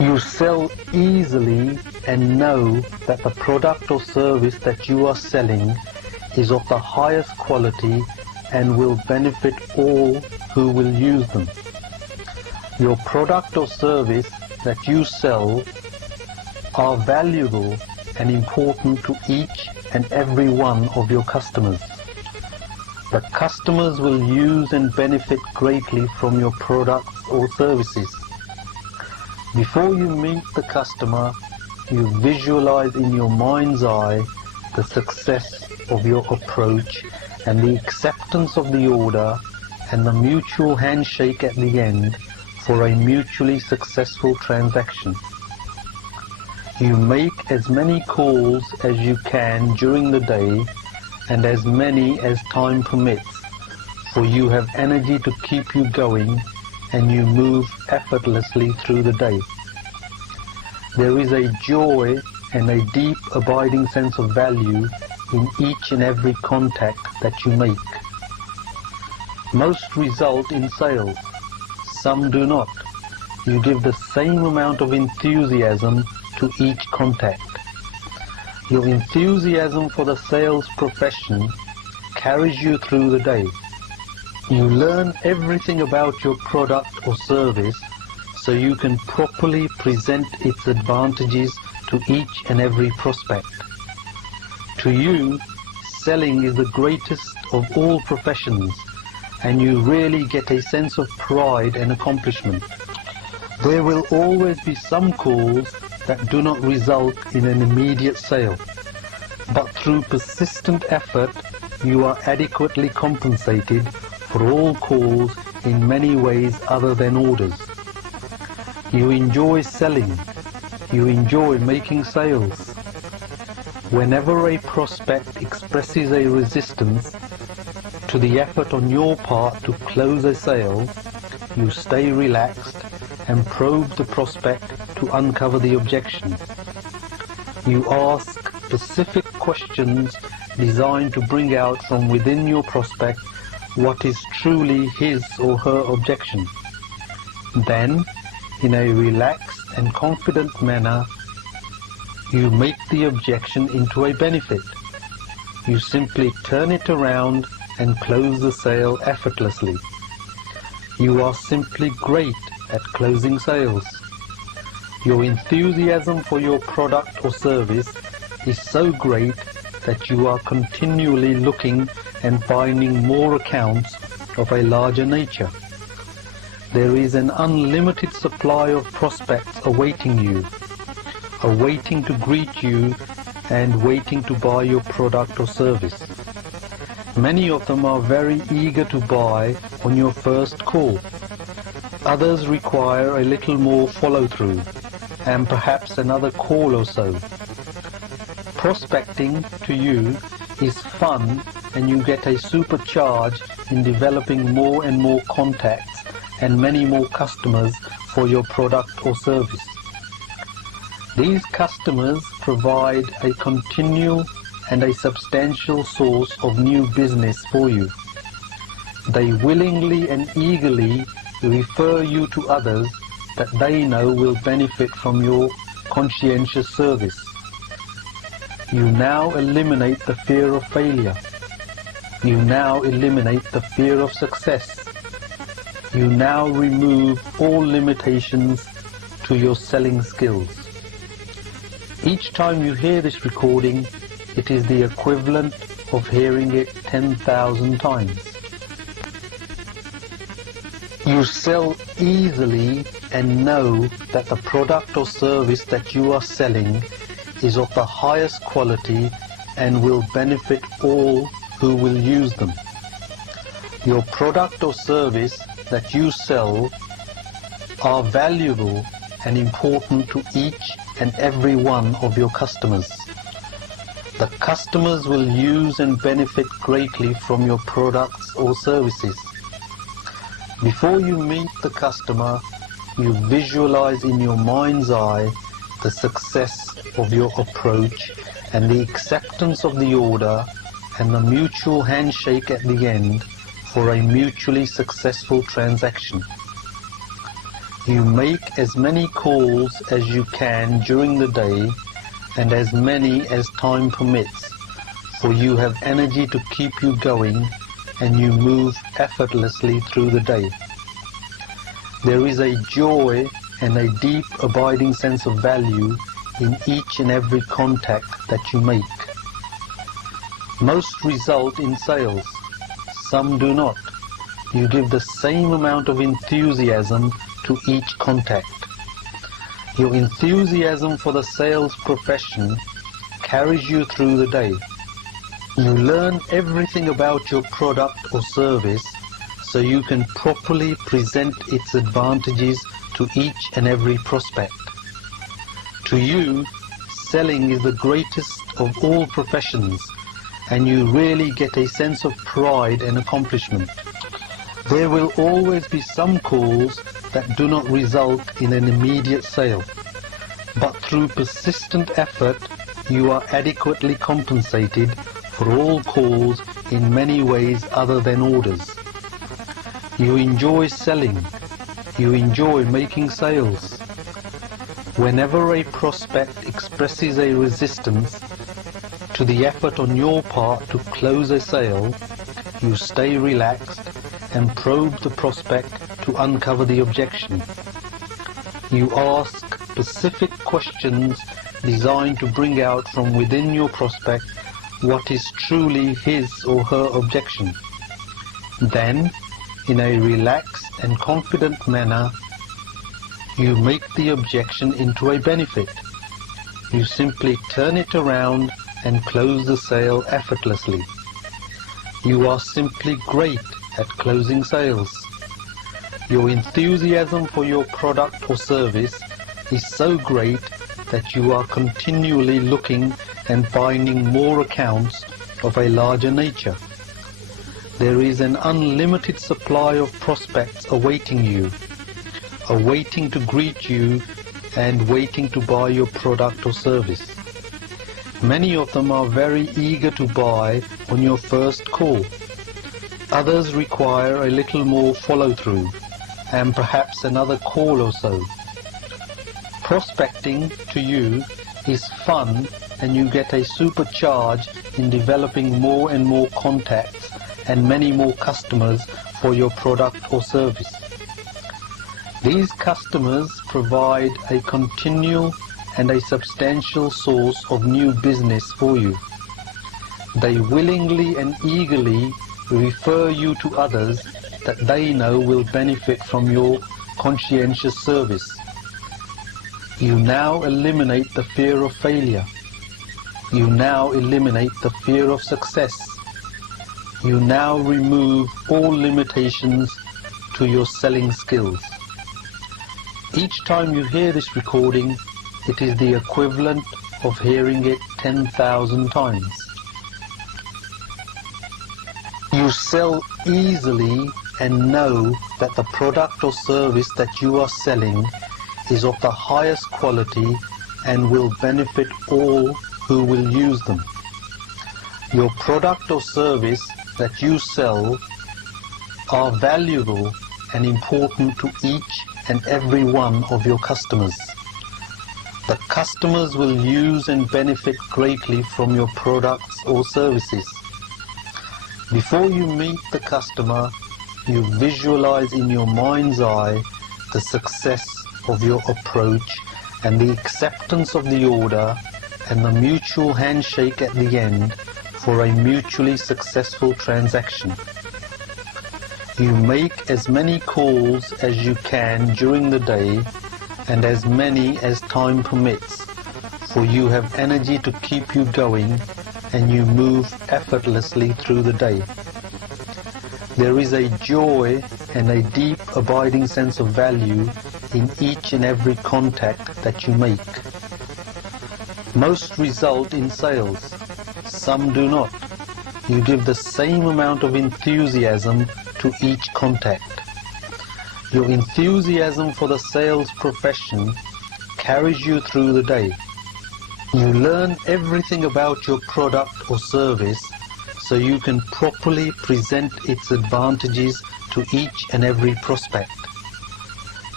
You sell easily and know that the product or service that you are selling is of the highest quality and will benefit all who will use them. Your product or service that you sell are valuable and important to each and every one of your customers. The customers will use and benefit greatly from your products or services. Before you meet the customer, you visualize in your mind's eye the success of your approach and the acceptance of the order and the mutual handshake at the end for a mutually successful transaction. You make as many calls as you can during the day and as many as time permits, for you have energy to keep you going and you move effortlessly through the day. There is a joy and a deep abiding sense of value in each and every contact that you make. Most result in sales, some do not. You give the same amount of enthusiasm to each contact. Your enthusiasm for the sales profession carries you through the day. You learn everything about your product or service so you can properly present its advantages to each and every prospect. To you, selling is the greatest of all professions, and you really get a sense of pride and accomplishment. There will always be some calls that do not result in an immediate sale, but through persistent effort you are adequately compensated for all calls in many ways other than orders. You enjoy selling. You enjoy making sales. Whenever a prospect expresses a resistance to the effort on your part to close a sale, you stay relaxed and probe the prospect to uncover the objection. You ask specific questions designed to bring out from within your prospect what is truly his or her objection. Then, in a relaxed and confident manner, you make the objection into a benefit. You simply turn it around and close the sale effortlessly. You are simply great at closing sales. Your enthusiasm for your product or service is so great that you are continually looking and finding more accounts of a larger nature. There is an unlimited supply of prospects awaiting you, awaiting to greet you and waiting to buy your product or service. Many of them are very eager to buy on your first call. Others require a little more follow-through and perhaps another call or so. Prospecting to you is fun, and you get a supercharge in developing more and more contacts and many more customers for your product or service. These customers provide a continual and a substantial source of new business for you. They willingly and eagerly refer you to others that they know will benefit from your conscientious service. You now eliminate the fear of failure. You now eliminate the fear of success. You now remove all limitations to your selling skills. Each time you hear this recording, it is the equivalent of hearing it 10,000 times. You sell easily and know that the product or service that you are selling is of the highest quality and will benefit all who will use them. Your product or service that you sell are valuable and important to each and every one of your customers. The customers will use and benefit greatly from your products or services. Before you meet the customer, you visualize in your mind's eye the success of your approach and the acceptance of the order and the mutual handshake at the end for a mutually successful transaction. You make as many calls as you can during the day and as many as time permits, for you have energy to keep you going and you move effortlessly through the day. There is a joy and a deep abiding sense of value in each and every contact that you make. Most result in sales, some do not. You give the same amount of enthusiasm to each contact. Your enthusiasm for the sales profession carries you through the day. You learn everything about your product or service so you can properly present its advantages to each and every prospect. To you, selling is the greatest of all professions, and you really get a sense of pride and accomplishment. There will always be some calls that do not result in an immediate sale, but through persistent effort you are adequately compensated for all calls in many ways other than orders. You enjoy selling. You enjoy making sales. Whenever a prospect expresses a resistance to the effort on your part to close a sale, you stay relaxed and probe the prospect to uncover the objection. You ask specific questions designed to bring out from within your prospect what is truly his or her objection. Then, in a relaxed and confident manner, you make the objection into a benefit. You simply turn it around and close the sale effortlessly. You are simply great at closing sales. Your enthusiasm for your product or service is so great that you are continually looking and finding more accounts of a larger nature. There is an unlimited supply of prospects awaiting you, awaiting to greet you and waiting to buy your product or service. Many of them are very eager to buy on your first call. Others require a little more follow-through and perhaps another call or so. Prospecting to you is fun, and you get a supercharge in developing more and more contacts and many more customers for your product or service. These customers provide a continual and a substantial source of new business for you. They willingly and eagerly refer you to others that they know will benefit from your conscientious service. You now eliminate the fear of failure. You now eliminate the fear of success. You now remove all limitations to your selling skills. Each time you hear this recording, it is the equivalent of hearing it 10,000 times. You sell easily and know that the product or service that you are selling is of the highest quality and will benefit all who will use them. Your product or service that you sell are valuable and important to each and every one of your customers. The customers will use and benefit greatly from your products or services. Before you meet the customer, you visualize in your mind's eye the success of your approach and the acceptance of the order and the mutual handshake at the end for a mutually successful transaction. You make as many calls as you can during the day and as many as time permits, for you have energy to keep you going and you move effortlessly through the day. There is a joy and a deep abiding sense of value in each and every contact that you make. Most result in sales, some do not. You give the same amount of enthusiasm to each contact. Your enthusiasm for the sales profession carries you through the day. You learn everything about your product or service so you can properly present its advantages to each and every prospect.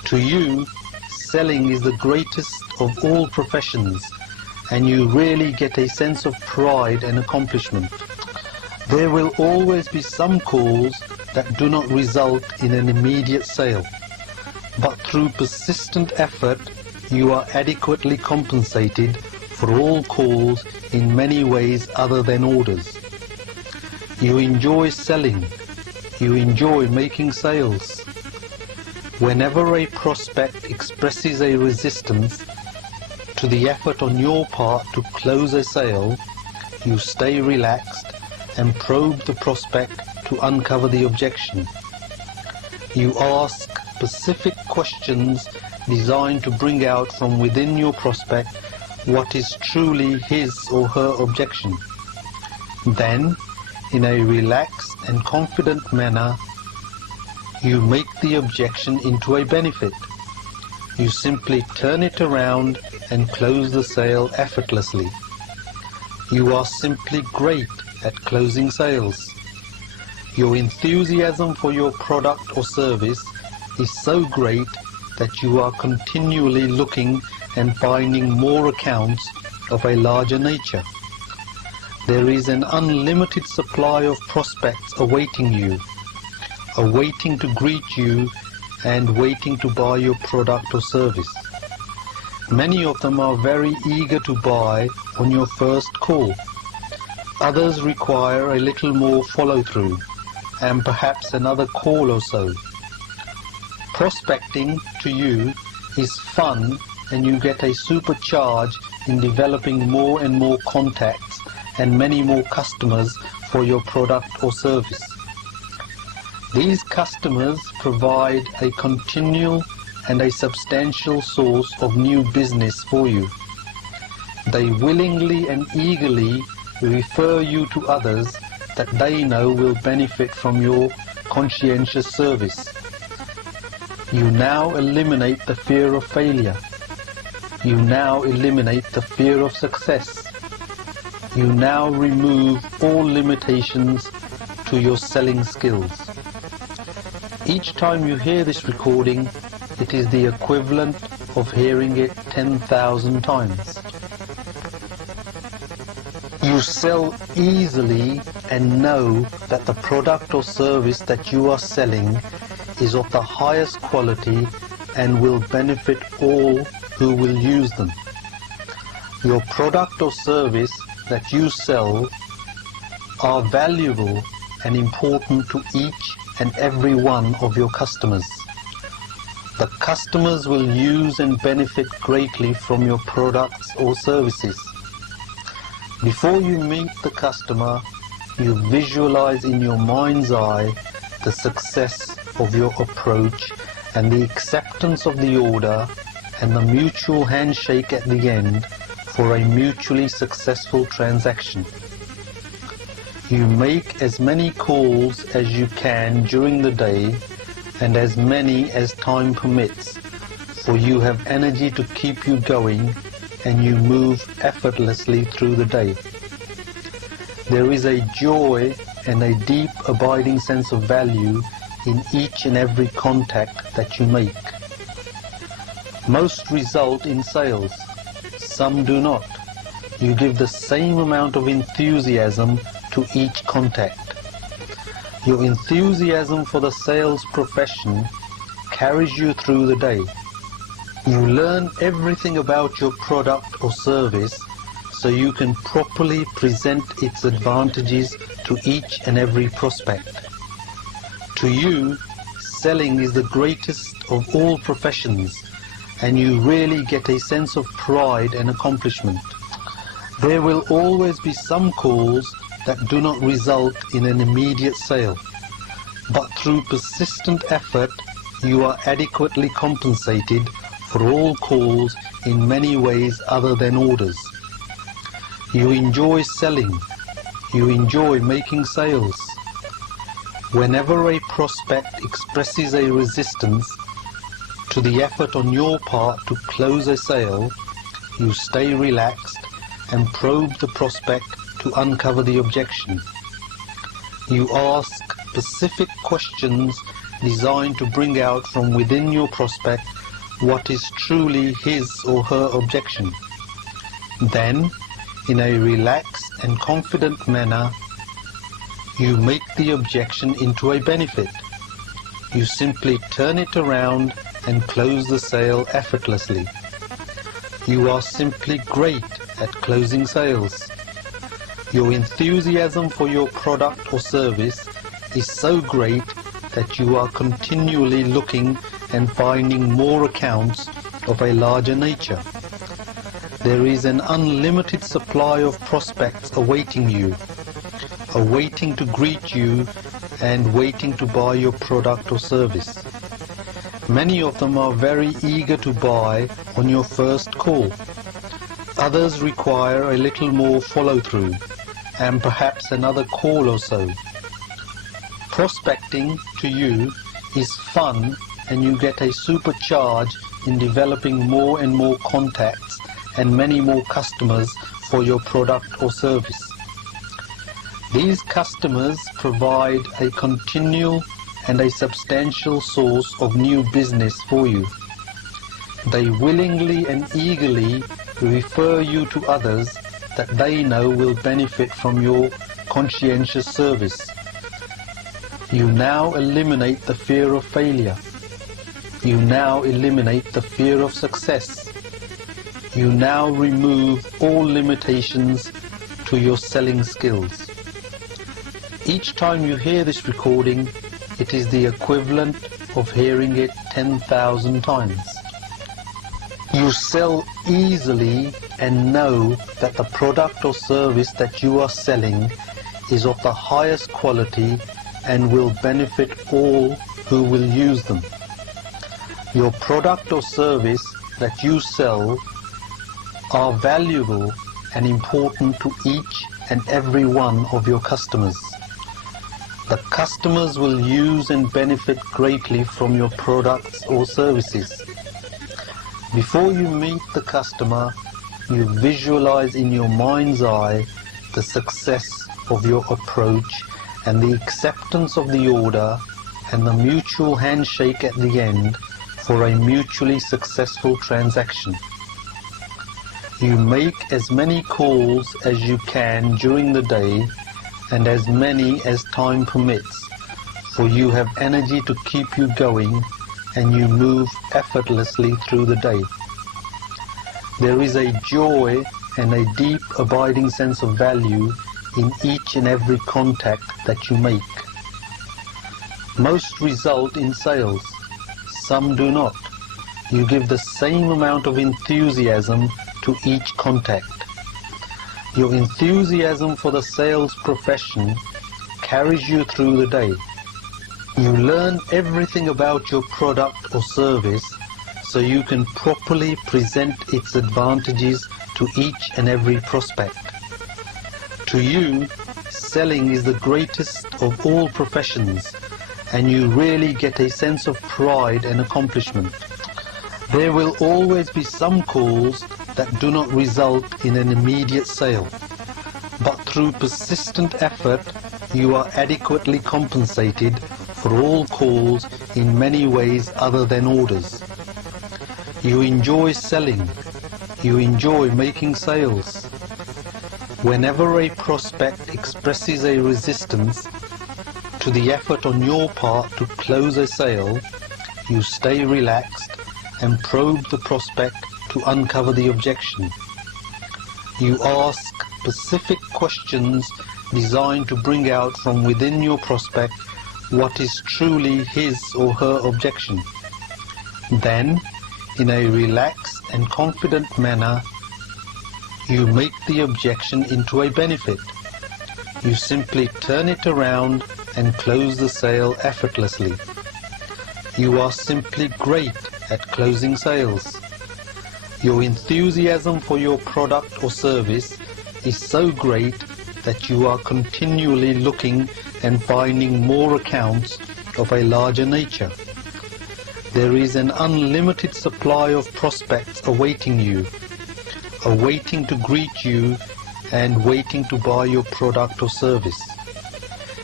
To you, selling is the greatest of all professions, and you really get a sense of pride and accomplishment. There will always be some calls that do not result in an immediate sale, but through persistent effort you are adequately compensated for all calls in many ways other than orders. You enjoy selling. You enjoy making sales. Whenever a prospect expresses a resistance to the effort on your part to close a sale, you stay relaxed and probe the prospect to uncover the objection. You ask specific questions designed to bring out from within your prospect what is truly his or her objection. Then, in a relaxed and confident manner, you make the objection into a benefit. You simply turn it around and close the sale effortlessly. You are simply great at closing sales. Your enthusiasm for your product or service is so great that you are continually looking and finding more accounts of a larger nature. There is an unlimited supply of prospects awaiting you, awaiting to greet you and waiting to buy your product or service. Many of them are very eager to buy on your first call. Others require a little more follow-through and perhaps another call or so. Prospecting to you is fun, and you get a supercharge in developing more and more contacts and many more customers for your product or service. These customers provide a continual and a substantial source of new business for you. They willingly and eagerly refer you to others that they know will benefit from your conscientious service. You now eliminate the fear of failure. You now eliminate the fear of success. You now remove all limitations to your selling skills. Each time you hear this recording, it is the equivalent of hearing it 10,000 times. You sell easily and know that the product or service that you are selling is of the highest quality and will benefit all who will use them. Your product or service that you sell are valuable and important to each and every one of your customers. The customers will use and benefit greatly from your products or services. Before you meet the customer, you visualize in your mind's eye the success of your approach and the acceptance of the order and the mutual handshake at the end for a mutually successful transaction. You make as many calls as you can during the day and as many as time permits, for you have energy to keep you going and you move effortlessly through the day. There is a joy and a deep abiding sense of value in each and every contact that you make. Most result in sales, some do not. You give the same amount of enthusiasm to each contact. Your enthusiasm for the sales profession carries you through the day. You learn everything about your product or service so you can properly present its advantages to each and every prospect. To you, selling is the greatest of all professions, and you really get a sense of pride and accomplishment. There will always be some calls that do not result in an immediate sale, but through persistent effort you are adequately compensated for all calls in many ways other than orders. You enjoy selling. You enjoy making sales. Whenever a prospect expresses a resistance to the effort on your part to close a sale, you stay relaxed and probe the prospect to uncover the objection. You ask specific questions designed to bring out from within your prospect what is truly his or her objection. Then, in a relaxed and confident manner, you make the objection into a benefit. You simply turn it around and close the sale effortlessly. You are simply great at closing sales. Your enthusiasm for your product or service is so great that you are continually looking and finding more accounts of a larger nature. There is an unlimited supply of prospects awaiting you, awaiting to greet you and waiting to buy your product or service. Many of them are very eager to buy on your first call. Others require a little more follow-through and perhaps another call or so. Prospecting to you is fun, and you get a supercharge in developing more and more contacts and many more customers for your product or service. These customers provide a continual and a substantial source of new business for you. They willingly and eagerly refer you to others that they know will benefit from your conscientious service. You now eliminate the fear of failure. You now eliminate the fear of success. You now remove all limitations to your selling skills. Each time you hear this recording, it is the equivalent of hearing it 10,000 times. You sell easily and know that the product or service that you are selling is of the highest quality and will benefit all who will use them. Your product or service that you sell are valuable and important to each and every one of your customers. The customers will use and benefit greatly from your products or services. Before you meet the customer, you visualize in your mind's eye the success of your approach and the acceptance of the order and the mutual handshake at the end for a mutually successful transaction. You make as many calls as you can during the day and as many as time permits, for you have energy to keep you going and you move effortlessly through the day. There is a joy and a deep abiding sense of value in each and every contact that you make. Most result in sales, some do not. You give the same amount of enthusiasm to each contact. Your enthusiasm for the sales profession carries you through the day. You learn everything about your product or service so you can properly present its advantages to each and every prospect. To you, selling is the greatest of all professions, and you really get a sense of pride and accomplishment. There will always be some calls that do not result in an immediate sale, but through persistent effort you are adequately compensated for all calls in many ways other than orders. You enjoy selling. You enjoy making sales. Whenever a prospect expresses a resistance to the effort on your part to close a sale, you stay relaxed and probe the prospect to uncover the objection. You ask specific questions designed to bring out from within your prospect what is truly his or her objection. Then, in a relaxed and confident manner, you make the objection into a benefit. You simply turn it around and close the sale effortlessly. You are simply great at closing sales. Your enthusiasm for your product or service is so great that you are continually looking and finding more accounts of a larger nature. There is an unlimited supply of prospects awaiting you, awaiting to greet you and waiting to buy your product or service.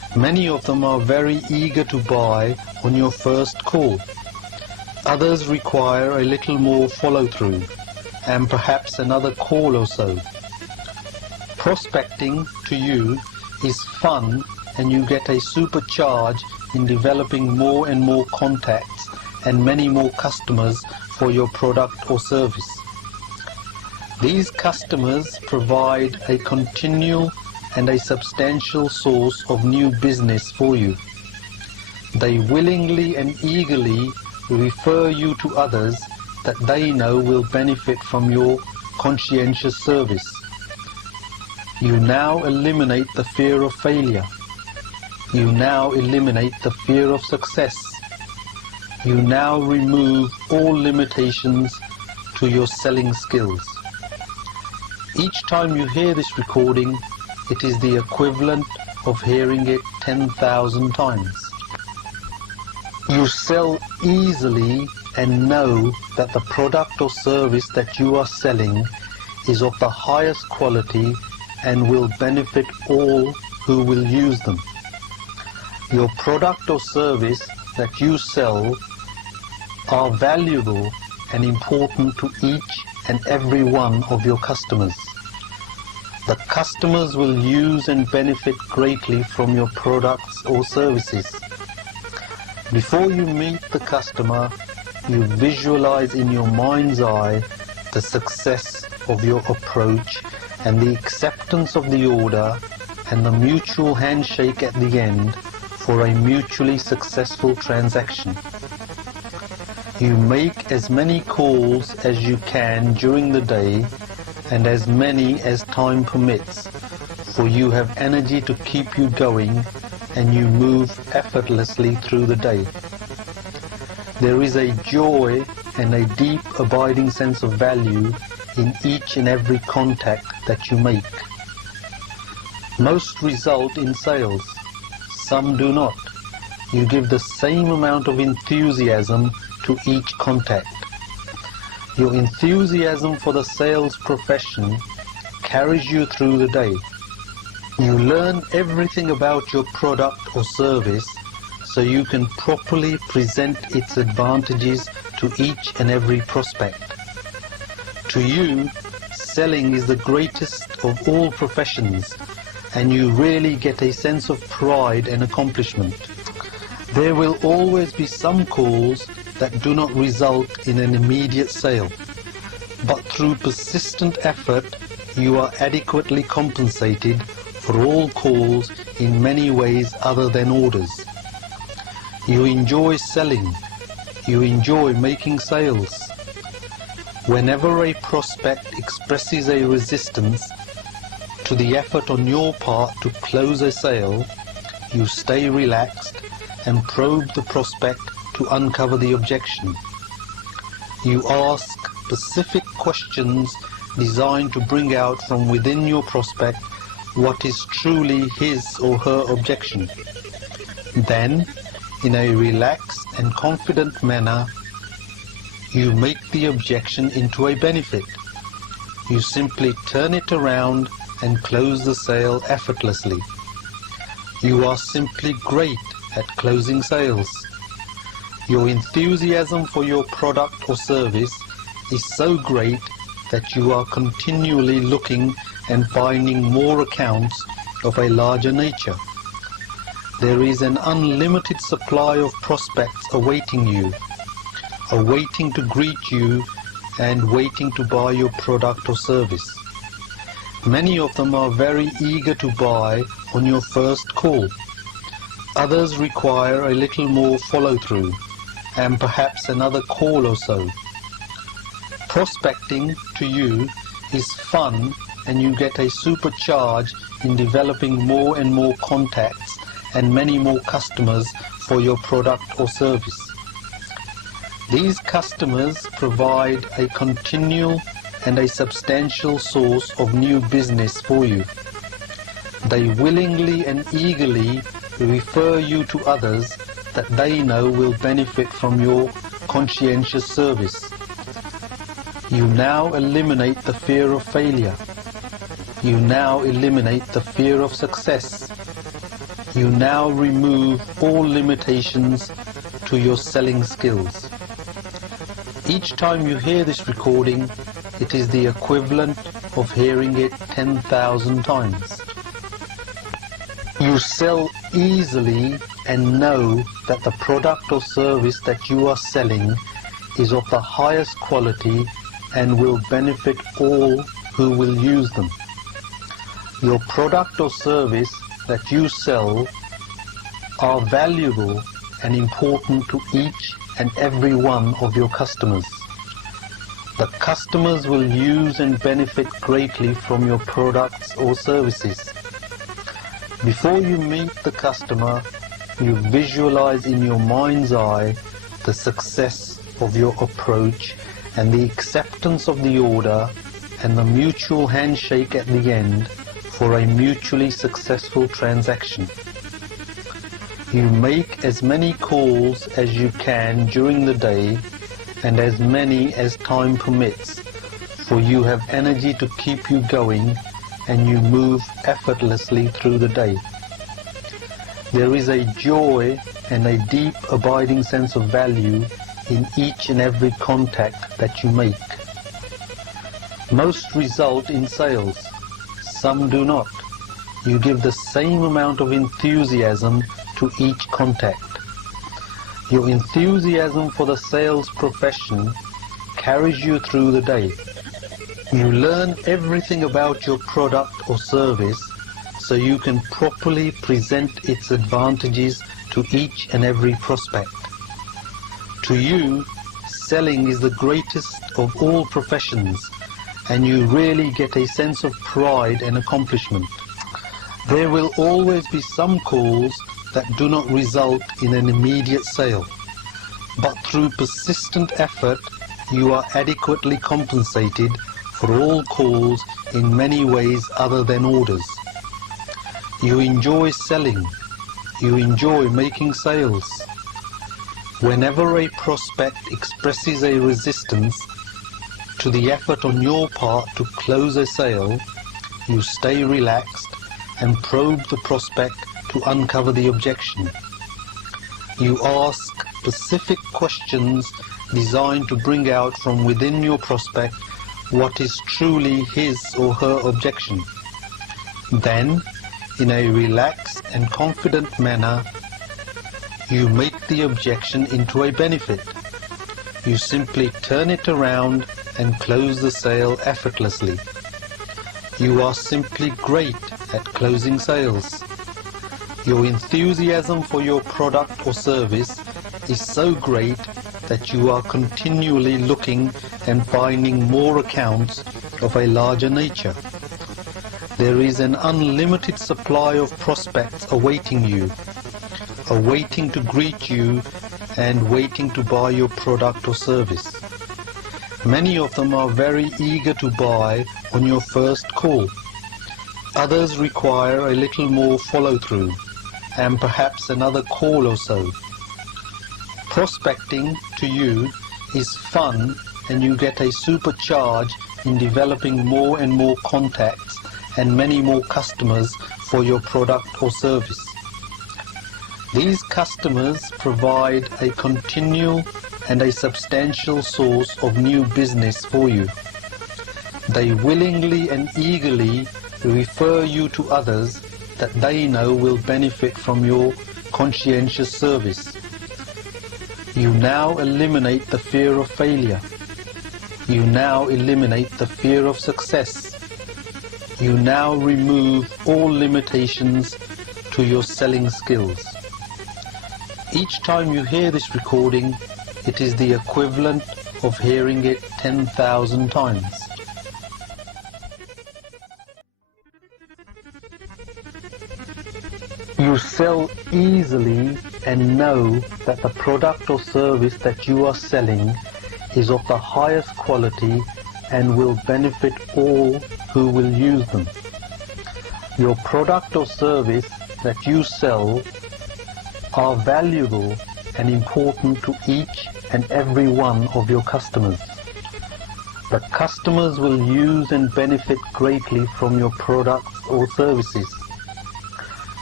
Many of them are very eager to buy on your first call. Others require a little more follow-through and perhaps another call or so. Prospecting to you is fun, and you get a supercharge in developing more and more contacts and many more customers for your product or service. These customers provide a continual and a substantial source of new business for you. They willingly and eagerly refer you to others that they know will benefit from your conscientious service. You now eliminate the fear of failure. You now eliminate the fear of success. You now remove all limitations to your selling skills. Each time you hear this recording, it is the equivalent of hearing it 10,000 times. You sell easily and know that the product or service that you are selling is of the highest quality and will benefit all who will use them. Your product or service that you sell are valuable and important to each and every one of your customers. The customers will use and benefit greatly from your products or services. Before you meet the customer, you visualize in your mind's eye the success of your approach and the acceptance of the order and the mutual handshake at the end for a mutually successful transaction. You make as many calls as you can during the day and as many as time permits, for you have energy to keep you going and you move effortlessly through the day. There is a joy and a deep abiding sense of value in each and every contact that you make. Most result in sales. Some do not. You give the same amount of enthusiasm to each contact. Your enthusiasm for the sales profession carries you through the day. You learn everything about your product or service so you can properly present its advantages to each and every prospect. To you, selling is the greatest of all professions, and you really get a sense of pride and accomplishment. There will always be some calls that do not result in an immediate sale, but through persistent effort you are adequately compensated for all calls in many ways other than orders. You enjoy selling. You enjoy making sales. Whenever a prospect expresses a resistance to the effort on your part to close a sale, you stay relaxed and probe the prospect to uncover the objection. You ask specific questions designed to bring out from within your prospect what is truly his or her objection. Then, in a relaxed and confident manner, you make the objection into a benefit. You simply turn it around and close the sale effortlessly. You are simply great at closing sales. Your enthusiasm for your product or service is so great that you are continually looking and finding more accounts of a larger nature. There is an unlimited supply of prospects awaiting you, awaiting to greet you and waiting to buy your product or service. Many of them are very eager to buy on your first call. Others require a little more follow-through and perhaps another call or so. Prospecting to you is fun, and you get a supercharge in developing more and more contacts and many more customers for your product or service. These customers provide a continual and a substantial source of new business for you. They willingly and eagerly refer you to others that they know will benefit from your conscientious service. You now eliminate the fear of failure. You now eliminate the fear of success. You now remove all limitations to your selling skills. Each time you hear this recording, it is the equivalent of hearing it 10,000 times. You sell easily and know that the product or service that you are selling is of the highest quality and will benefit all who will use them. Your product or service that you sell are valuable and important to each and every one of your customers. The customers will use and benefit greatly from your products or services. Before you meet the customer, you visualize in your mind's eye the success of your approach and the acceptance of the order and the mutual handshake at the end for a mutually successful transaction. You make as many calls as you can during the day and as many as time permits, for you have energy to keep you going and you move effortlessly through the day. There is a joy and a deep abiding sense of value in each and every contact that you make. Most result in sales, some do not. You give the same amount of enthusiasm to each contact. Your enthusiasm for the sales profession carries you through the day. You learn everything about your product or service so you can properly present its advantages to each and every prospect. To you, selling is the greatest of all professions, and you really get a sense of pride and accomplishment. There will always be some calls that do not result in an immediate sale, but through persistent effort you are adequately compensated for all calls in many ways other than orders. You enjoy selling. You enjoy making sales. Whenever a prospect expresses a resistance to the effort on your part to close a sale, you stay relaxed and probe the prospect to uncover the objection. You ask specific questions designed to bring out from within your prospect what is truly his or her objection. Then, in a relaxed and confident manner, you make the objection into a benefit. You simply turn it around and close the sale effortlessly. You are simply great at closing sales. Your enthusiasm for your product or service is so great that you are continually looking and finding more accounts of a larger nature. There is an unlimited supply of prospects awaiting you, awaiting to greet you and waiting to buy your product or service. Many of them are very eager to buy on your first call. Others require a little more follow-through and perhaps another call or so. Prospecting to you is fun, and you get a supercharge in developing more and more contacts and many more customers for your product or service. These customers provide a continual and a substantial source of new business for you. They willingly and eagerly refer you to others that they know will benefit from your conscientious service. You now eliminate the fear of failure. You now eliminate the fear of success. You now remove all limitations to your selling skills. Each time you hear this recording, it is the equivalent of hearing it 10,000 times. You sell easily and know that the product or service that you are selling is of the highest quality and will benefit all who will use them. Your product or service that you sell are valuable and important to each and every one of your customers. The customers will use and benefit greatly from your products or services.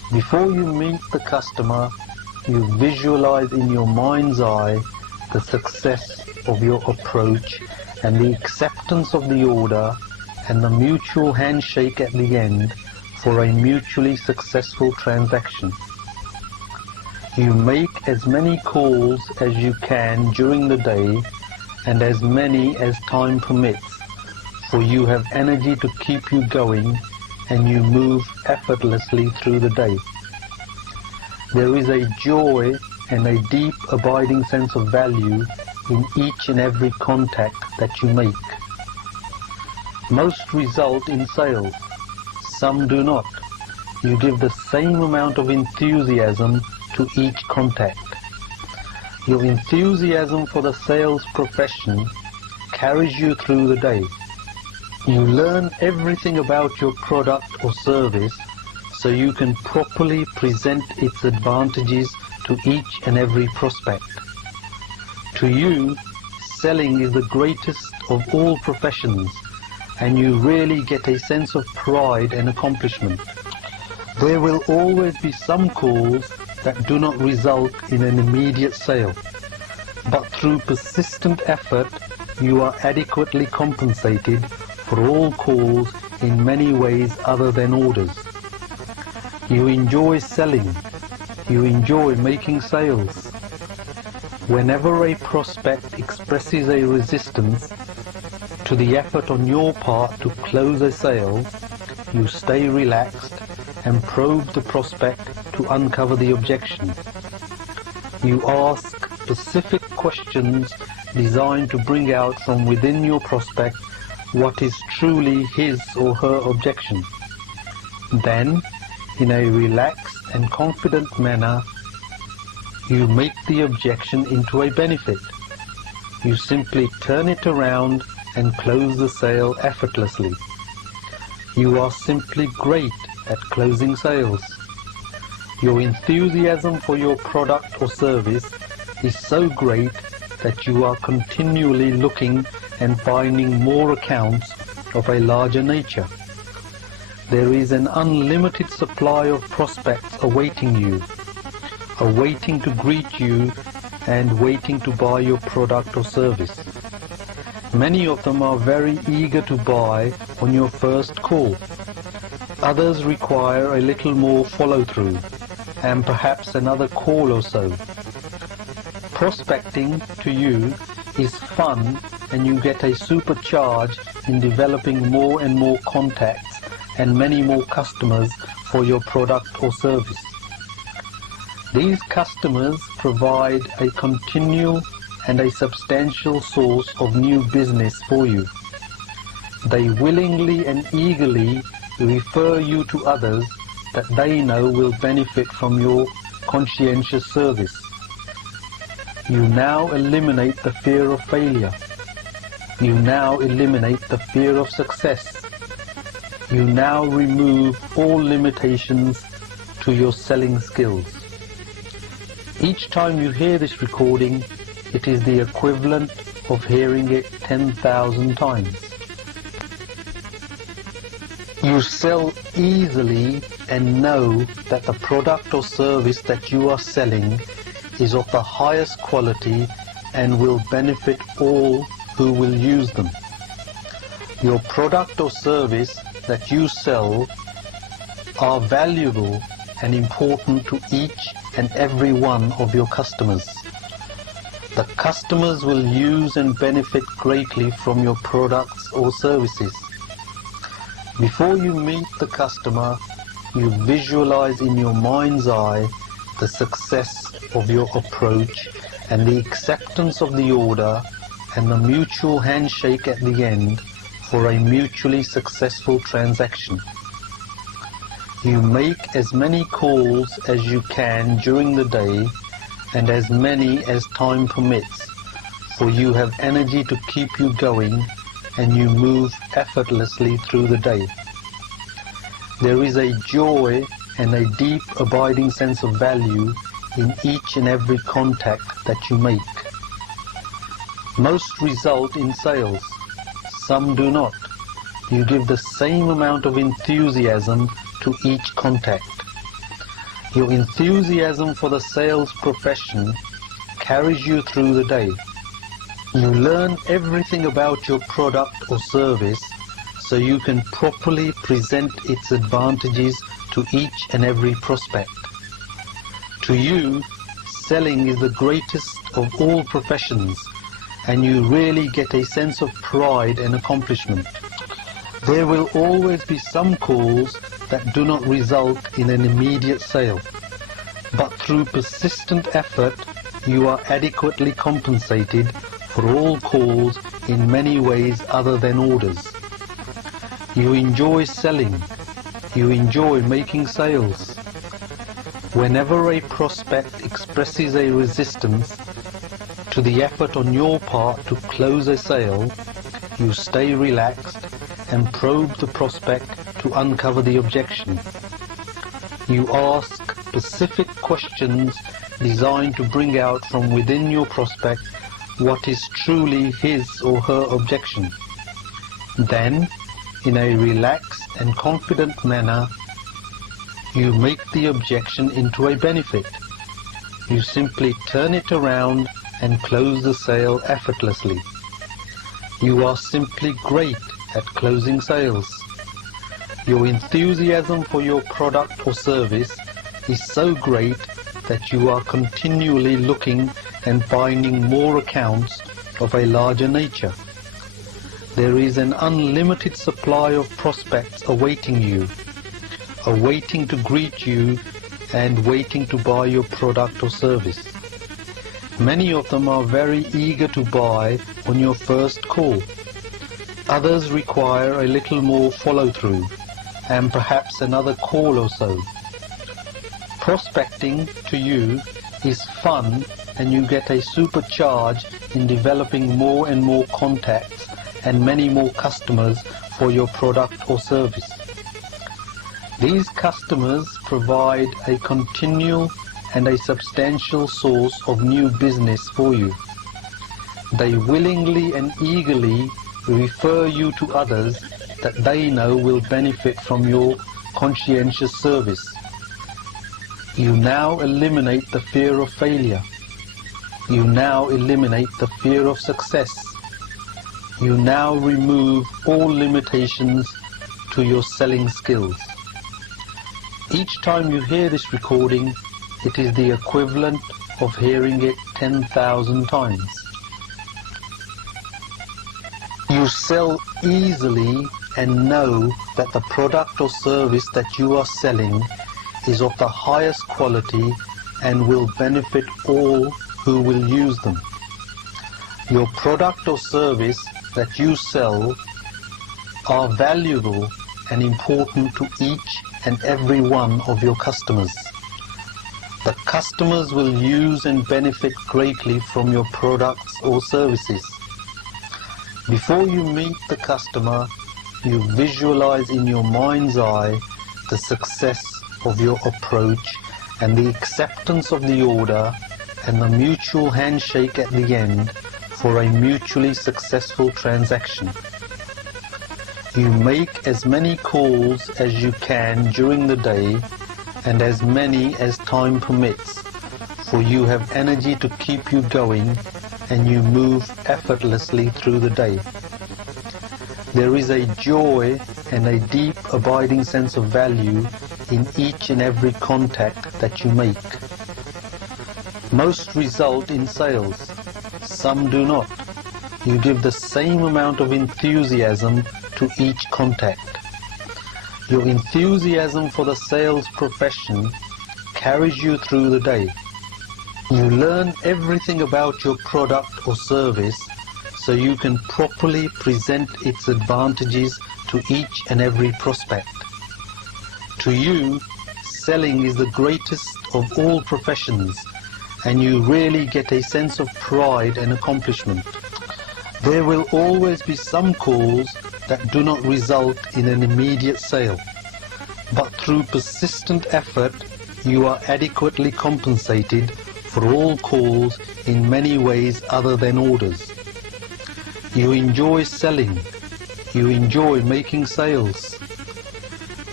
Before you meet the customer, you visualize in your mind's eye the success of your approach and the acceptance of the order and the mutual handshake at the end for a mutually successful transaction. You make as many calls as you can during the day and as many as time permits, for you have energy to keep you going and you move effortlessly through the day. There is a joy and a deep abiding sense of value in each and every contact that you make. Most result in sales, some do not. You give the same amount of enthusiasm to each contact. Your enthusiasm for the sales profession carries you through the day. You learn everything about your product or service so you can properly present its advantages to each and every prospect. To you, selling is the greatest of all professions, and you really get a sense of pride and accomplishment. There will always be some calls that do not result in an immediate sale, but through persistent effort you are adequately compensated for all calls in many ways other than orders. You enjoy selling. You enjoy making sales. Whenever a prospect expresses a resistance to the effort on your part to close a sale, you stay relaxed and probe the prospect to uncover the objection. You ask specific questions designed to bring out from within your prospect what is truly his or her objection. Then, in a relaxed and confident manner, you make the objection into a benefit. You simply turn it around and close the sale effortlessly. You are simply great at closing sales. Your enthusiasm for your product or service is so great that you are continually looking and finding more accounts of a larger nature. There is an unlimited supply of prospects awaiting you, awaiting to greet you and waiting to buy your product or service. Many of them are very eager to buy on your first call. Others require a little more follow-through and perhaps another call or so. Prospecting to you is fun, and you get a supercharge in developing more and more contacts and many more customers for your product or service. These customers provide a continual and a substantial source of new business for you. They willingly and eagerly refer you to others that they know will benefit from your conscientious service. You now eliminate the fear of failure. You now eliminate the fear of success. You now remove all limitations to your selling skills. Each time you hear this recording, it is the equivalent of hearing it 10,000 times. You sell easily and know that the product or service that you are selling is of the highest quality and will benefit all who will use them. Your product or service that you sell are valuable and important to each and every one of your customers. The customers will use and benefit greatly from your products or services. Before you meet the customer, you visualize in your mind's eye the success of your approach and the acceptance of the order and the mutual handshake at the end for a mutually successful transaction. You make as many calls as you can during the day and as many as time permits, for you have energy to keep you going and you move effortlessly through the day. There is a joy and a deep abiding sense of value in each and every contact that you make. Most result in sales, some do not. You give the same amount of enthusiasm to each contact. Your enthusiasm for the sales profession carries you through the day. You learn everything about your product or service so you can properly present its advantages to each and every prospect. To you, selling is the greatest of all professions, and you really get a sense of pride and accomplishment. There will always be some calls that do not result in an immediate sale, but through persistent effort you are adequately compensated for all calls in many ways other than orders. You enjoy selling. You enjoy making sales. Whenever a prospect expresses a resistance to the effort on your part to close a sale, you stay relaxed and probe the prospect to uncover the objection. You ask specific questions designed to bring out from within your prospect what is truly his or her objection. Then, in a relaxed and confident manner, you make the objection into a benefit. You simply turn it around and close the sale effortlessly. You are simply great at closing sales. Your enthusiasm for your product or service is so great that you are continually looking and finding more accounts of a larger nature. There is an unlimited supply of prospects awaiting you, awaiting to greet you and waiting to buy your product or service. Many of them are very eager to buy on your first call. Others require a little more follow-through and perhaps another call or so. Prospecting to you is fun, and you get a supercharge in developing more and more contacts and many more customers for your product or service. These customers provide a continual and a substantial source of new business for you. They willingly and eagerly refer you to others that they know will benefit from your conscientious service. You now eliminate the fear of failure. You now eliminate the fear of success. You now remove all limitations to your selling skills. Each time you hear this recording, it is the equivalent of hearing it 10,000 times. You sell easily and know that the product or service that you are selling is of the highest quality and will benefit all who will use them. Your product or service that you sell are valuable and important to each and every one of your customers. The customers will use and benefit greatly from your products or services. Before you meet the customer, you visualize in your mind's eye the success of your approach and the acceptance of the order and the mutual handshake at the end for a mutually successful transaction. You make as many calls as you can during the day and as many as time permits, for you have energy to keep you going and you move effortlessly through the day. There is a joy and a deep abiding sense of value in each and every contact that you make. Most result in sales, some do not. You give the same amount of enthusiasm to each contact. Your enthusiasm for the sales profession carries you through the day. You learn everything about your product or service so you can properly present its advantages to each and every prospect. To you, selling is the greatest of all professions, and you really get a sense of pride and accomplishment. There will always be some calls that do not result in an immediate sale, but through persistent effort you are adequately compensated for all calls in many ways other than orders. You enjoy selling. You enjoy making sales.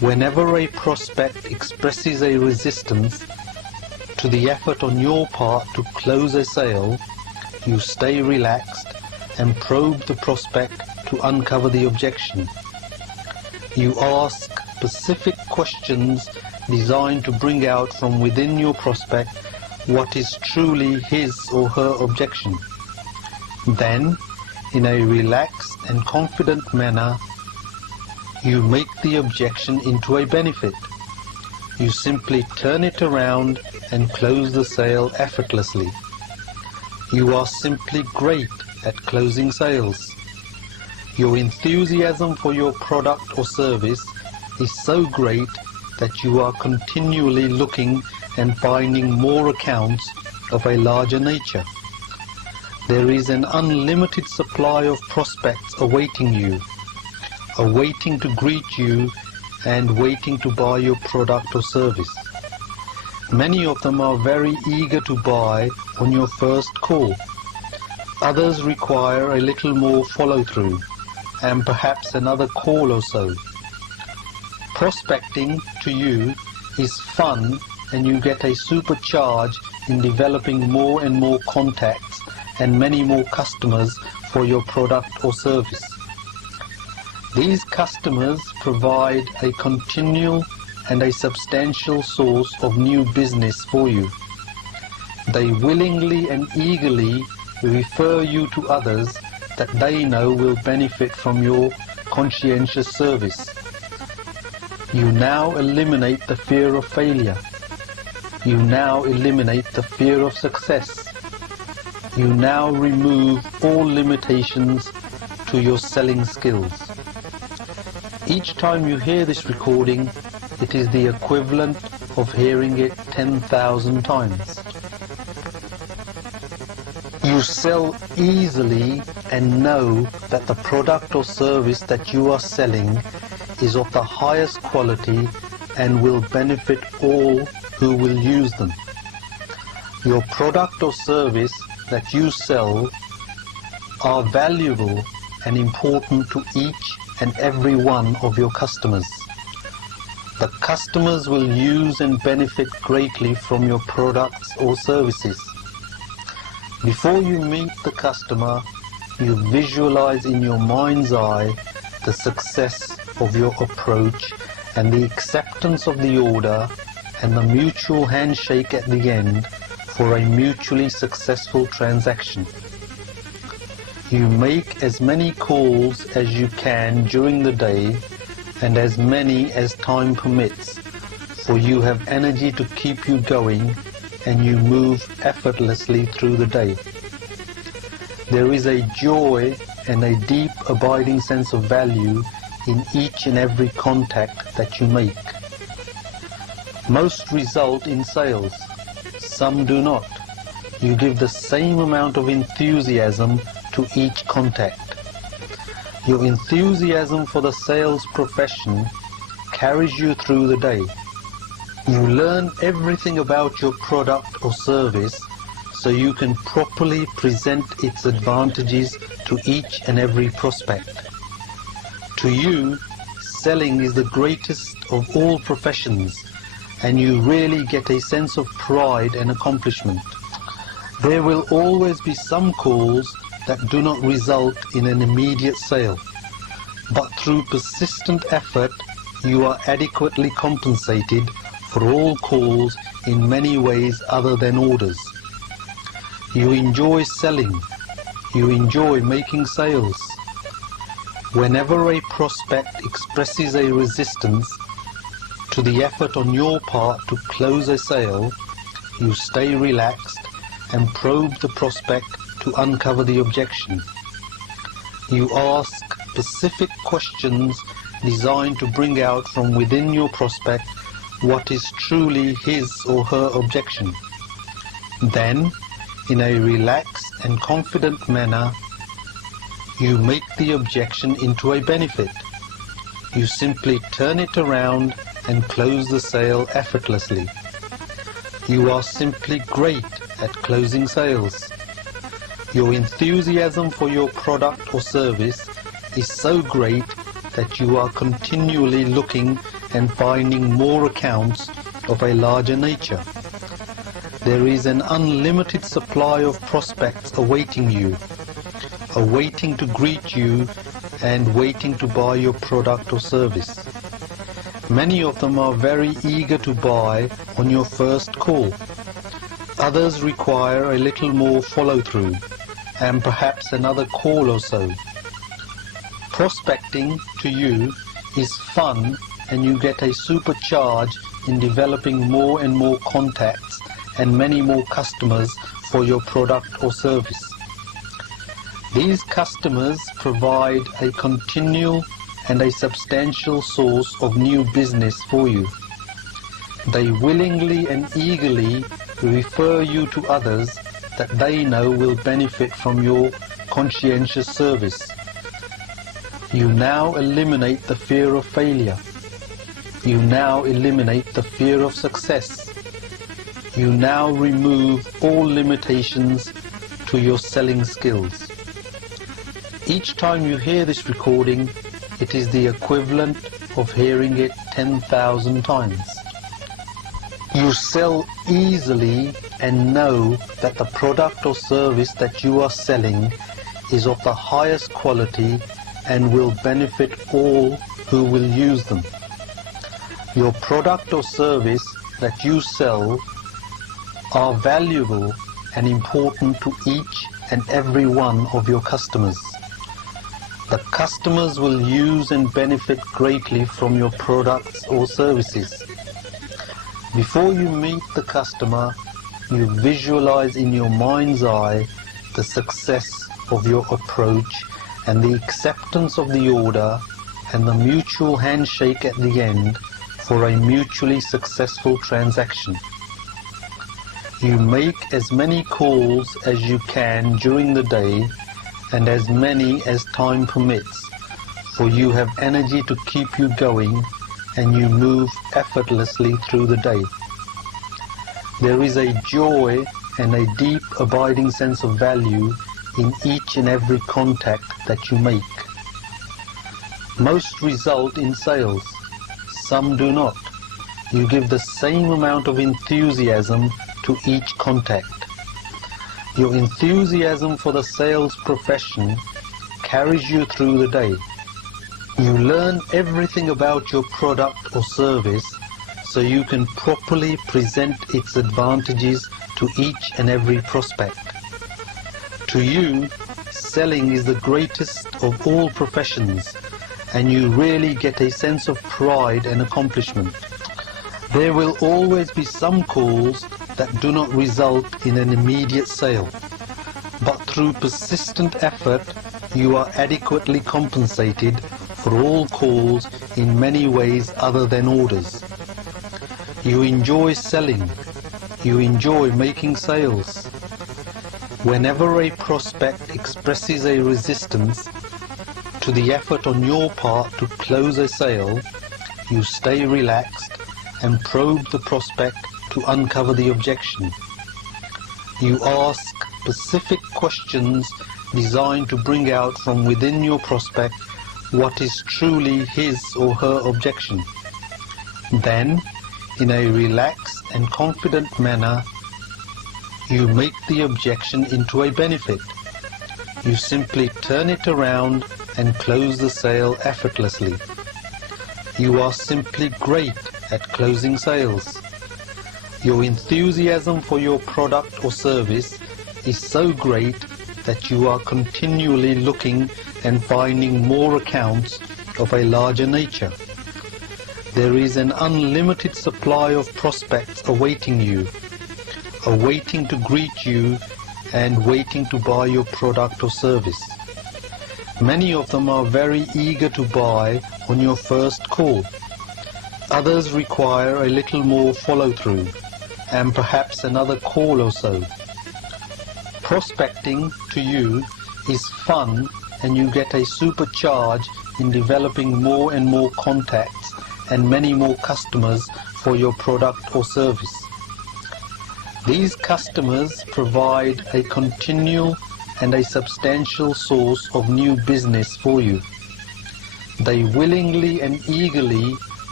Whenever a prospect expresses a resistance to the effort on your part to close a sale, you stay relaxed and probe the prospect to uncover the objection. You ask specific questions designed to bring out from within your prospect what is truly his or her objection. Then, in a relaxed and confident manner, you make the objection into a benefit. You simply turn it around and close the sale effortlessly. You are simply great at closing sales. Your enthusiasm for your product or service is so great that you are continually looking and finding more accounts of a larger nature. There is an unlimited supply of prospects awaiting you, awaiting to greet you and waiting to buy your product or service. Many of them are very eager to buy on your first call. Others require a little more follow-through and perhaps another call or so. Prospecting to you is fun, and you get a supercharge in developing more and more contacts and many more customers for your product or service. These customers provide a continual and a substantial source of new business for you. They willingly and eagerly refer you to others that they know will benefit from your conscientious service. You now eliminate the fear of failure. You now eliminate the fear of success. You now remove all limitations to your selling skills. Each time you hear this recording, it is the equivalent of hearing it 10,000 times. You sell easily and know that the product or service that you are selling is of the highest quality and will benefit all who will use them. Your product or service that you sell are valuable and important to each and every one of your customers. The customers will use and benefit greatly from your products or services. Before you meet the customer, you visualize in your mind's eye the success of your approach and the acceptance of the order and the mutual handshake at the end for a mutually successful transaction. You make as many calls as you can during the day and as many as time permits, for you have energy to keep you going and you move effortlessly through the day. There is a joy and a deep abiding sense of value in each and every contact that you make. Most result in sales, some do not. You give the same amount of enthusiasm to each contact. Your enthusiasm for the sales profession carries you through the day. You learn everything about your product or service so you can properly present its advantages to each and every prospect. To you, selling is the greatest of all professions, and you really get a sense of pride and accomplishment. There will always be some calls that do not result in an immediate sale, but through persistent effort you are adequately compensated for all calls in many ways other than orders. You enjoy selling. You enjoy making sales. Whenever a prospect expresses a resistance to the effort on your part to close a sale, you stay relaxed and probe the prospect to uncover the objection. You ask specific questions designed to bring out from within your prospect what is truly his or her objection. Then, in a relaxed and confident manner, you make the objection into a benefit. You simply turn it around and close the sale effortlessly. You are simply great at closing sales. Your enthusiasm for your product or service is so great that you are continually looking and finding more accounts of a larger nature. There is an unlimited supply of prospects awaiting you, awaiting to greet you and waiting to buy your product or service. Many of them are very eager to buy on your first call. Others require a little more follow-through and perhaps another call or so. Prospecting to you is fun, and you get a supercharge in developing more and more contacts and many more customers for your product or service. These customers provide a continual and a substantial source of new business for you. They willingly and eagerly refer you to others that they know will benefit from your conscientious service. You now eliminate the fear of failure. You now eliminate the fear of success. You now remove all limitations to your selling skills. Each time you hear this recording, it is the equivalent of hearing it 10,000 times. You sell easily and know that the product or service that you are selling is of the highest quality and will benefit all who will use them. Your product or service that you sell are valuable and important to each and every one of your customers. The customers will use and benefit greatly from your products or services. Before you meet the customer, you visualize in your mind's eye the success of your approach and the acceptance of the order and the mutual handshake at the end for a mutually successful transaction. You make as many calls as you can during the day and as many as time permits, for you have energy to keep you going and you move effortlessly through the day. There is a joy and a deep abiding sense of value in each and every contact that you make. Most result in sales, some do not. You give the same amount of enthusiasm to each contact. Your enthusiasm for the sales profession carries you through the day. You learn everything about your product or service so you can properly present its advantages to each and every prospect. To you, selling is the greatest of all professions, and you really get a sense of pride and accomplishment. There will always be some calls that do not result in an immediate sale, but through persistent effort you are adequately compensated for all calls in many ways other than orders. You enjoy selling. You enjoy making sales. Whenever a prospect expresses a resistance to the effort on your part to close a sale, you stay relaxed and probe the prospect to uncover the objection. You ask specific questions designed to bring out from within your prospect what is truly his or her objection. Then, in a relaxed and confident manner, you make the objection into a benefit. You simply turn it around and close the sale effortlessly. You are simply great at closing sales. Your enthusiasm for your product or service is so great that you are continually looking and finding more accounts of a larger nature. There is an unlimited supply of prospects awaiting you, awaiting to greet you and waiting to buy your product or service. Many of them are very eager to buy on your first call. Others require a little more follow-through and perhaps another call or so. Prospecting to you is fun, and you get a supercharge in developing more and more contacts and many more customers for your product or service. These customers provide a continual and a substantial source of new business for you. They willingly and eagerly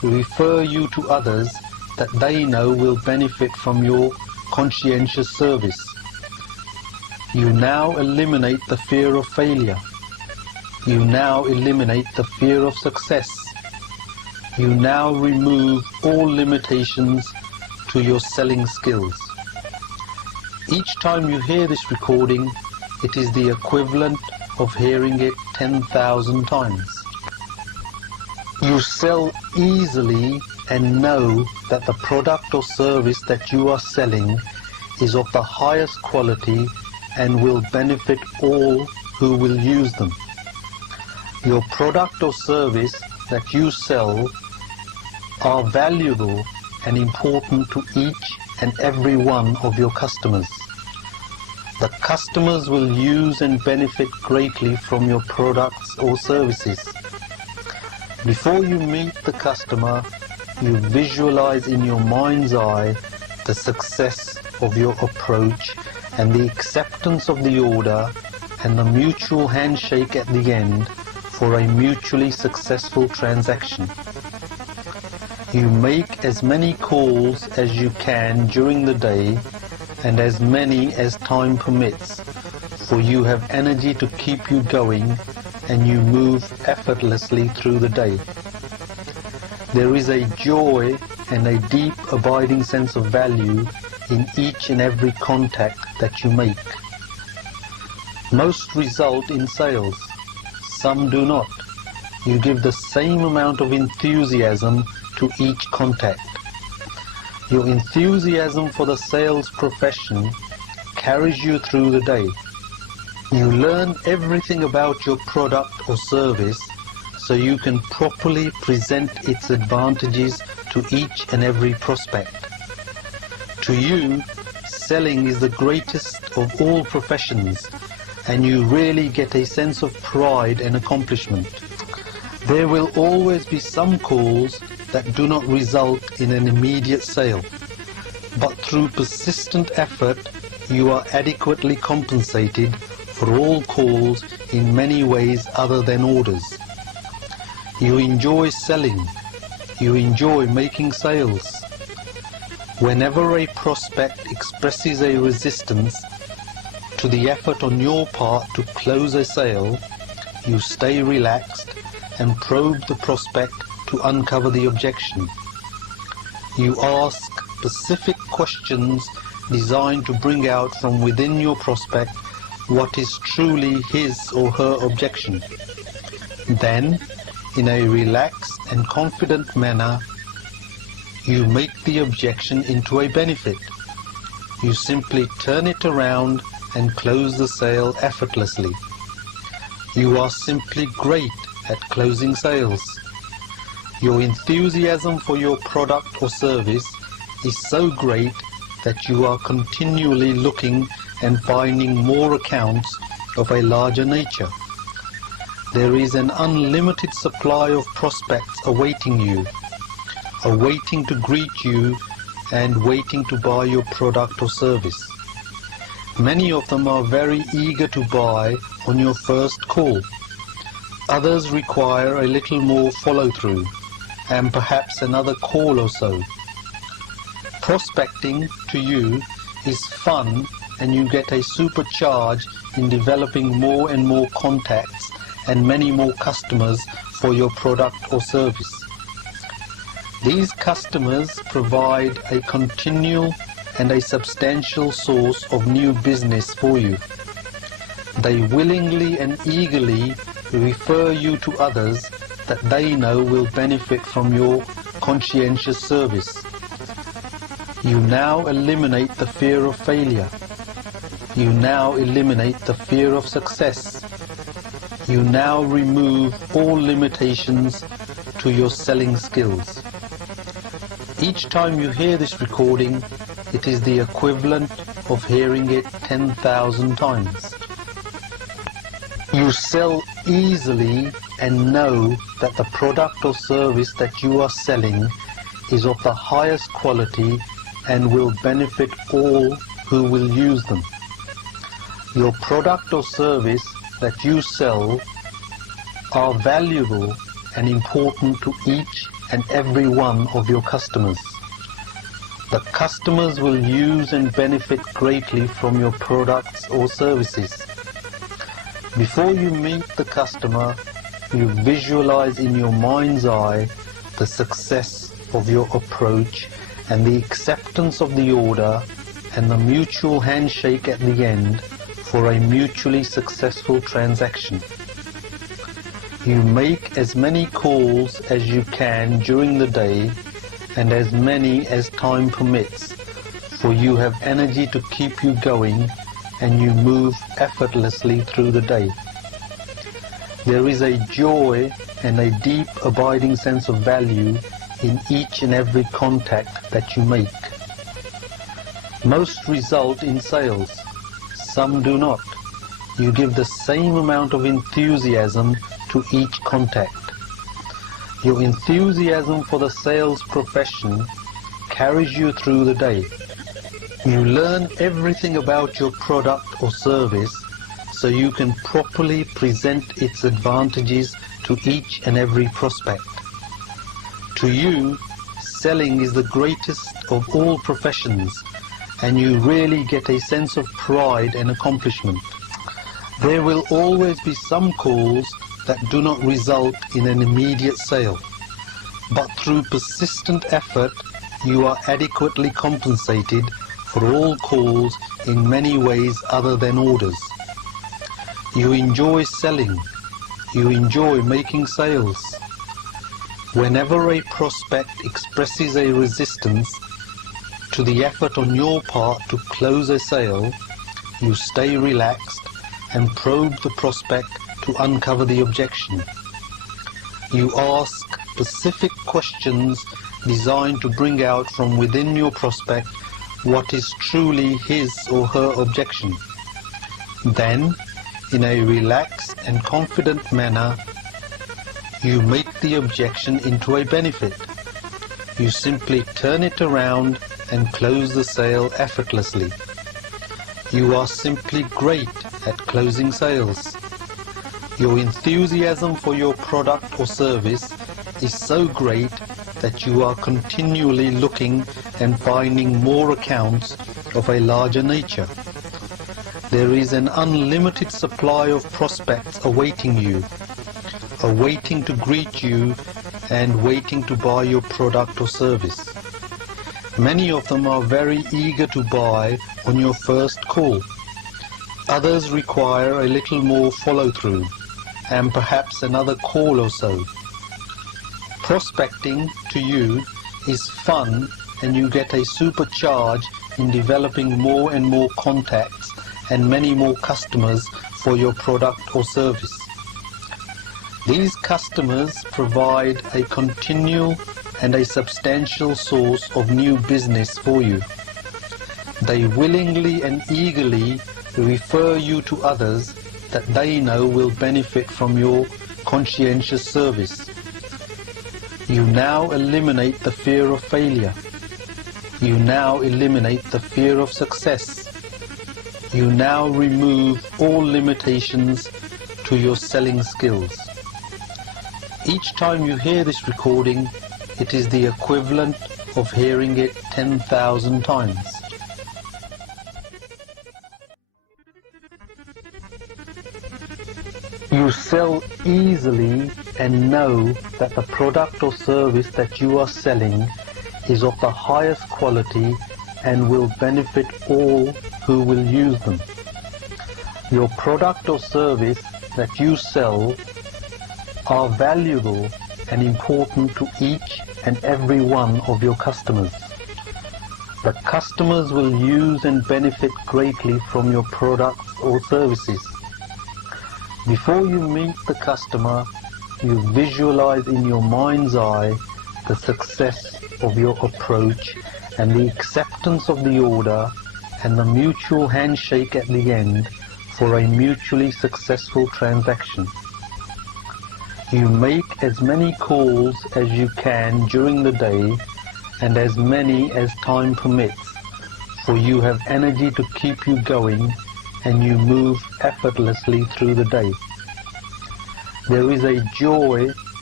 refer you to others that they know will benefit from your conscientious service. You now eliminate the fear of failure. You now eliminate the fear of success. You now remove all limitations to your selling skills. Each time you hear this recording, it is the equivalent of hearing it 10,000 times. You sell easily and know that the product or service that you are selling is of the highest quality and will benefit all who will use them. Your product or service that you sell are valuable and important to each and every one of your customers. The customers will use and benefit greatly from your products or services. Before you meet the customer, you visualize in your mind's eye the success of your approach and the acceptance of the order and the mutual handshake at the end for a mutually successful transaction. You make as many calls as you can during the day and as many as time permits, for you have energy to keep you going and you move effortlessly through the day. There is a joy and a deep abiding sense of value in each and every contact that you make. Most result in sales, some do not. You give the same amount of enthusiasm to each contact. Your enthusiasm for the sales profession carries you through the day. You learn everything about your product or service so you can properly present its advantages to each and every prospect. To you, selling is the greatest of all professions, and you really get a sense of pride and accomplishment. There will always be some calls that do not result in an immediate sale, but through persistent effort you are adequately compensated for all calls in many ways other than orders. You enjoy selling. You enjoy making sales. Whenever a prospect expresses a resistance to the effort on your part to close a sale, you stay relaxed and probe the prospect to uncover the objection. You ask specific questions designed to bring out from within your prospect what is truly his or her objection. Then, in a relaxed and confident manner, you make the objection into a benefit. You simply turn it around and close the sale effortlessly. You are simply great at closing sales. Your enthusiasm for your product or service is so great that you are continually looking and finding more accounts of a larger nature. There is an unlimited supply of prospects awaiting you, awaiting to greet you and waiting to buy your product or service. Many of them are very eager to buy on your first call. Others require a little more follow-through and perhaps another call or so. Prospecting to you is fun, and you get a supercharge in developing more and more contacts and many more customers for your product or service. These customers provide a continual and a substantial source of new business for you. They willingly and eagerly refer you to others that they know will benefit from your conscientious service. You now eliminate the fear of failure. You now eliminate the fear of success. You now remove all limitations to your selling skills. Each time you hear this recording, it is the equivalent of hearing it 10,000 times. You sell easily and know that the product or service that you are selling is of the highest quality and will benefit all who will use them. Your product or service that you sell are valuable and important to each and every one of your customers. The customers will use and benefit greatly from your products or services. Before you meet the customer, you visualize in your mind's eye the success of your approach and the acceptance of the order and the mutual handshake at the end for a mutually successful transaction. You make as many calls as you can during the day and as many as time permits, for you have energy to keep you going and you move effortlessly through the day. There is a joy and a deep abiding sense of value in each and every contact that you make. Most result in sales, some do not. You give the same amount of enthusiasm to each contact. Your enthusiasm for the sales profession carries you through the day. You learn everything about your product or service so you can properly present its advantages to each and every prospect. To you, selling is the greatest of all professions, and you really get a sense of pride and accomplishment. There will always be some calls that do not result in an immediate sale, but through persistent effort you are adequately compensated for all calls in many ways other than orders. You enjoy selling. You enjoy making sales. Whenever a prospect expresses a resistance to the effort on your part to close a sale, you stay relaxed and probe the prospect to uncover the objection. You ask specific questions designed to bring out from within your prospect what is truly his or her objection. Then, in a relaxed and confident manner, you make the objection into a benefit. You simply turn it around and close the sale effortlessly. You are simply great at closing sales. Your enthusiasm for your product or service is so great that you are continually looking and finding more accounts of a larger nature. There is an unlimited supply of prospects awaiting you, awaiting to greet you and waiting to buy your product or service. Many of them are very eager to buy on your first call. Others require a little more follow-through and perhaps another call or so. Prospecting to you is fun, and you get a supercharge in developing more and more contacts and many more customers for your product or service. These customers provide a continual and a substantial source of new business for you. They willingly and eagerly refer you to others that they know will benefit from your conscientious service. You now eliminate the fear of failure. You now eliminate the fear of success. You now remove all limitations to your selling skills. Each time you hear this recording, it is the equivalent of hearing it 10,000 times. You sell easily and know that the product or service that you are selling is of the highest quality and will benefit all who will use them. Your product or service that you sell are valuable and important to each and every one of your customers. The customers will use and benefit greatly from your products or services. Before you meet the customer, you visualize in your mind's eye the success of your approach and the acceptance of the order and the mutual handshake at the end for a mutually successful transaction. You make as many calls as you can during the day and as many as time permits, for you have energy to keep you going and you move effortlessly through the day. There is a joy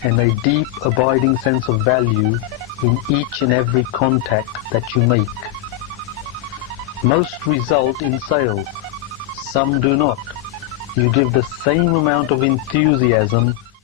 and a deep abiding sense of value in each and every contact that you make. Most result in sales, some do not. You give the same amount of enthusiasm